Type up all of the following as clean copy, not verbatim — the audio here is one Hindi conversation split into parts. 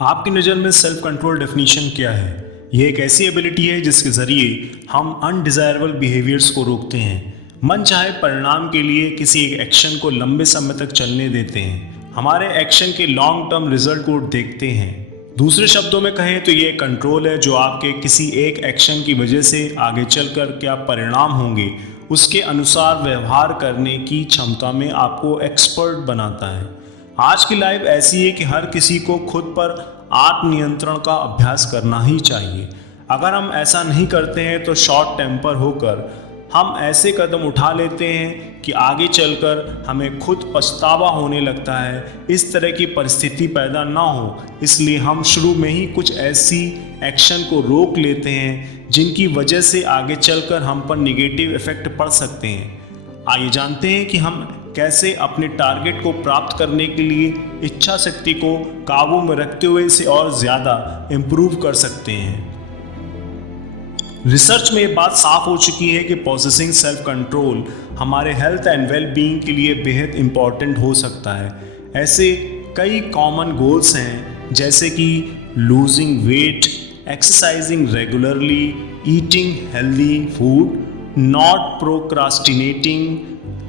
आपकी नज़र में सेल्फ कंट्रोल डेफिनेशन क्या है? यह एक ऐसी एबिलिटी है जिसके ज़रिए हम अनडिज़ायरेबल बिहेवियर्स को रोकते हैं, मनचाहे परिणाम के लिए किसी एक एक्शन को लंबे समय तक चलने देते हैं, हमारे एक्शन के लॉन्ग टर्म रिजल्ट को देखते हैं। दूसरे शब्दों में कहें तो ये कंट्रोल है जो आपके किसी एक एक्शन की वजह से आगे चलकर क्या परिणाम होंगे उसके अनुसार व्यवहार करने की क्षमता में आपको एक्सपर्ट बनाता है। आज की लाइफ ऐसी है कि हर किसी को खुद पर आत्मनियंत्रण का अभ्यास करना ही चाहिए। अगर हम ऐसा नहीं करते हैं तो शॉर्ट टेम्पर होकर हम ऐसे कदम उठा लेते हैं कि आगे चलकर हमें खुद पछतावा होने लगता है। इस तरह की परिस्थिति पैदा ना हो इसलिए हम शुरू में ही कुछ ऐसी एक्शन को रोक लेते हैं जिनकी वजह से आगे चलकर हम पर निगेटिव इफेक्ट पड़ सकते हैं। आइए जानते हैं कि हम कैसे अपने टारगेट को प्राप्त करने के लिए इच्छा शक्ति को काबू में रखते हुए इसे और ज़्यादा इम्प्रूव कर सकते हैं। रिसर्च में ये बात साफ हो चुकी है कि पोजेसिंग सेल्फ कंट्रोल हमारे हेल्थ एंड वेल बीइंग के लिए बेहद इम्पॉर्टेंट हो सकता है। ऐसे कई कॉमन गोल्स हैं जैसे कि losing weight, exercising regularly, eating healthy food, not procrastinating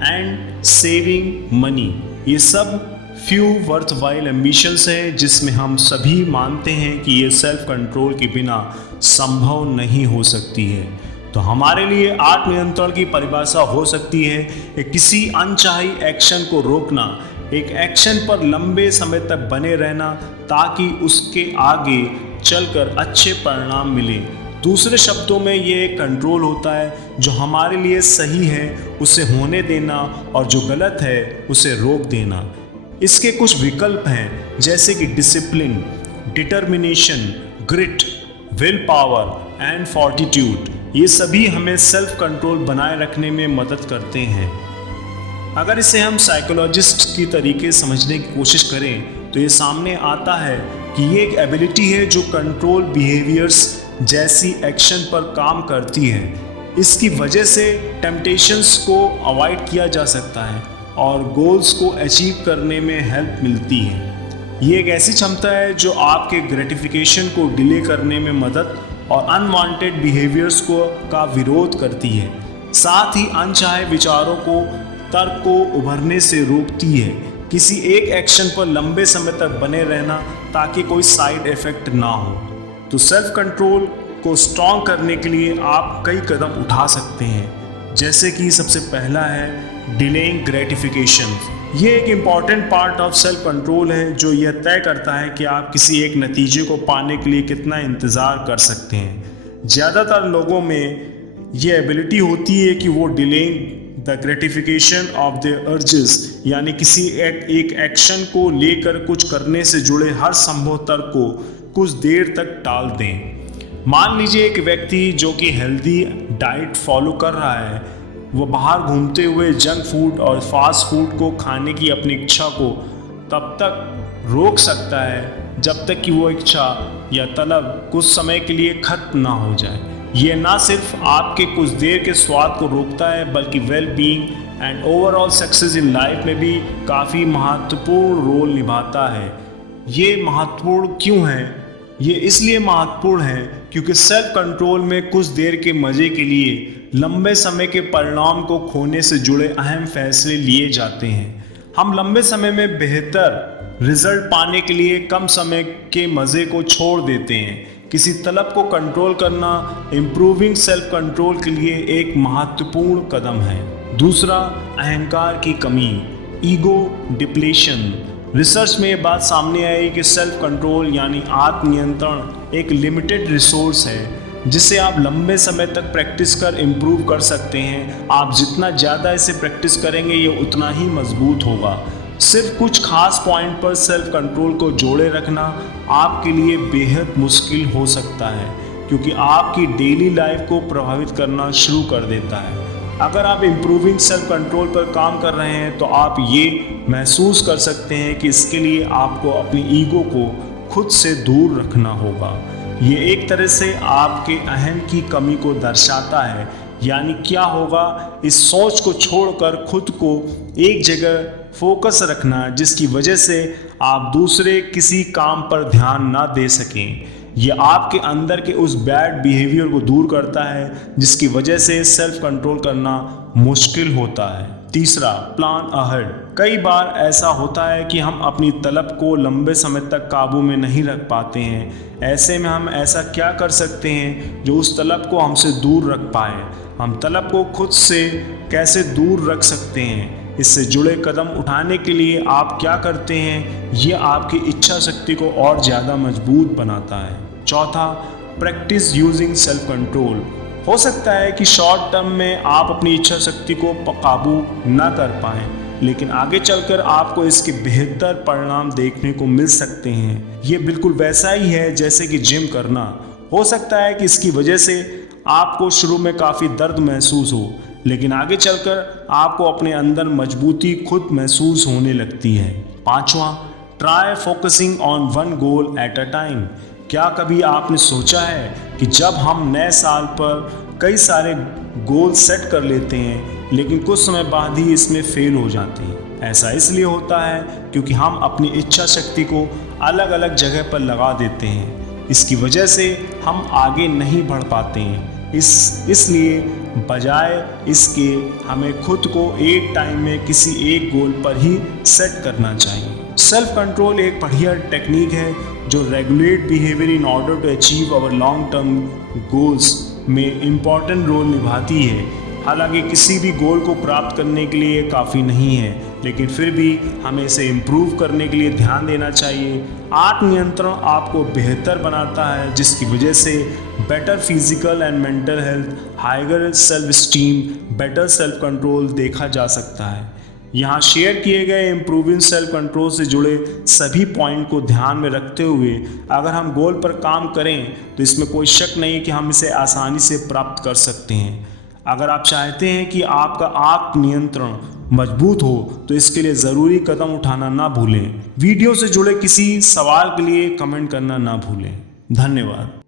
and saving money. ये सब फ्यू वर्थवाइल एम्बिशंस हैं जिसमें हम सभी मानते हैं कि ये सेल्फ कंट्रोल के बिना संभव नहीं हो सकती है। तो हमारे लिए आत्मनियंत्रण की परिभाषा हो सकती है कि किसी अनचाही एक्शन को रोकना, एक एक्शन पर लंबे समय तक बने रहना ताकि उसके आगे चलकर अच्छे परिणाम मिले। दूसरे शब्दों में ये कंट्रोल होता है जो हमारे लिए सही है उसे होने देना और जो गलत है उसे रोक देना। इसके कुछ विकल्प हैं जैसे कि discipline, determination, grit, will power and fortitude. ये सभी हमें सेल्फ कंट्रोल बनाए रखने में मदद करते हैं। अगर इसे हम साइकोलॉजिस्ट की तरीके समझने की कोशिश करें तो ये सामने आता है कि ये एक एबिलिटी है जो कंट्रोल बिहेवियर्स जैसी एक्शन पर काम करती है। इसकी वजह से टेम्पटेशंस को अवॉइड किया जा सकता है और गोल्स को अचीव करने में हेल्प मिलती है। ये एक ऐसी क्षमता है जो आपके ग्रेटिफिकेशन को डिले करने में मदद और अनवांटेड बिहेवियर्स का विरोध करती है। साथ ही अनचाहे विचारों को तर्क को उभरने से रोकती है। किसी एक एक्शन पर लंबे समय तक बने रहना ताकि कोई साइड इफेक्ट ना हो। तो सेल्फ कंट्रोल को स्ट्रॉन्ग करने के लिए आप कई कदम उठा सकते हैं, जैसे कि सबसे पहला है डिलेइंग ग्रेटिफिकेशन। ये एक important part of self control है जो यह तय करता है कि आप किसी एक नतीजे को पाने के लिए कितना इंतज़ार कर सकते हैं। ज़्यादातर लोगों में ये एबिलिटी होती है कि वो delaying the gratification of the urges, यानी किसी एक एक्शन को लेकर कुछ करने से जुड़े हर संभव तर्क को कुछ देर तक टाल दें। मान लीजिए एक व्यक्ति जो कि हेल्दी डाइट फॉलो कर रहा है, वो बाहर घूमते हुए जंक फूड और फास्ट फूड को खाने की अपनी इच्छा को तब तक रोक सकता है जब तक कि वो इच्छा या तलब कुछ समय के लिए खत्म ना हो जाए। ये ना सिर्फ आपके कुछ देर के स्वाद को रोकता है बल्कि well being and overall success in life में भी काफ़ी महत्वपूर्ण रोल निभाता है। ये महत्वपूर्ण क्यों है? ये इसलिए महत्वपूर्ण है क्योंकि सेल्फ कंट्रोल में कुछ देर के मज़े के लिए लंबे समय के परिणाम को खोने से जुड़े अहम फैसले लिए जाते हैं। हम लंबे समय में बेहतर रिजल्ट पाने के लिए कम समय के मज़े को छोड़ देते हैं। किसी तलब को कंट्रोल करना इम्प्रूविंग सेल्फ कंट्रोल के लिए एक महत्वपूर्ण कदम है। दूसरा, अहंकार की कमी, ईगो डिप्लेशन। रिसर्च में ये बात सामने आई कि सेल्फ कंट्रोल यानी आत्मनियंत्रण एक लिमिटेड रिसोर्स है जिसे आप लंबे समय तक प्रैक्टिस कर इम्प्रूव कर सकते हैं। आप जितना ज़्यादा इसे प्रैक्टिस करेंगे ये उतना ही मजबूत होगा। सिर्फ कुछ खास पॉइंट पर सेल्फ कंट्रोल को जोड़े रखना आपके लिए बेहद मुश्किल हो सकता है क्योंकि आपकी डेली लाइफ को प्रभावित करना शुरू कर देता है। अगर आप इम्प्रूविंग सेल्फ कंट्रोल पर काम कर रहे हैं तो आप ये महसूस कर सकते हैं कि इसके लिए आपको अपनी ईगो को खुद से दूर रखना होगा। ये एक तरह से आपके अहम की कमी को दर्शाता है, यानी क्या होगा, इस सोच को छोड़कर खुद को एक जगह फोकस रखना जिसकी वजह से आप दूसरे किसी काम पर ध्यान ना दे सकें। ये आपके अंदर के उस बैड बिहेवियर को दूर करता है जिसकी वजह से सेल्फ कंट्रोल करना मुश्किल होता है। तीसरा, प्लान अहेड। कई बार ऐसा होता है कि हम अपनी तलब को लंबे समय तक काबू में नहीं रख पाते हैं। ऐसे में हम ऐसा क्या कर सकते हैं जो उस तलब को हमसे दूर रख पाए। हम तलब को खुद से कैसे दूर रख सकते हैं, इससे जुड़े कदम उठाने के लिए आप क्या करते हैं, ये आपकी इच्छा शक्ति को और ज़्यादा मजबूत बनाता है। चौथा, प्रैक्टिस यूजिंग सेल्फ कंट्रोल। हो सकता है कि शॉर्ट टर्म में आप अपनी इच्छा शक्ति को काबू ना कर पाएं, लेकिन आगे चलकर आपको इसके बेहतर परिणाम देखने को मिल सकते हैं। ये बिल्कुल वैसा ही है जैसे कि जिम करना। हो सकता है कि इसकी वजह से आपको शुरू में काफ़ी दर्द महसूस हो, लेकिन आगे चलकर आपको अपने अंदर मजबूती खुद महसूस होने लगती है। पांचवा, try focusing on one goal at a time. क्या कभी आपने सोचा है कि जब हम नए साल पर कई सारे गोल सेट कर लेते हैं लेकिन कुछ समय बाद ही इसमें फेल हो जाते हैं? ऐसा इसलिए होता है क्योंकि हम अपनी इच्छा शक्ति को अलग अलग जगह पर लगा देते हैं। इसकी वजह से हम आगे नहीं बढ़ पाते हैं। इसलिए बजाय इसके हमें खुद को एक टाइम में किसी एक गोल पर ही सेट करना चाहिए। सेल्फ कंट्रोल एक बढ़िया टेक्निक है जो regulate behaviour in order to achieve our long term goals में इम्पॉर्टेंट रोल निभाती है। हालांकि किसी भी गोल को प्राप्त करने के लिए काफ़ी नहीं है, लेकिन फिर भी हमें इसे इम्प्रूव करने के लिए ध्यान देना चाहिए। आत्मनियंत्रण आपको बेहतर बनाता है जिसकी वजह से better physical and mental health, higher self esteem, better self control देखा जा सकता है। यहाँ शेयर किए गए इम्प्रूविंग सेल्फ कंट्रोल से जुड़े सभी पॉइंट को ध्यान में रखते हुए अगर हम गोल पर काम करें तो इसमें कोई शक नहीं कि हम इसे आसानी से प्राप्त कर सकते हैं। अगर आप चाहते हैं कि आपका आत्मनियंत्रण मजबूत हो तो इसके लिए ज़रूरी कदम उठाना ना भूलें। वीडियो से जुड़े किसी सवाल के लिए कमेंट करना ना भूलें। धन्यवाद।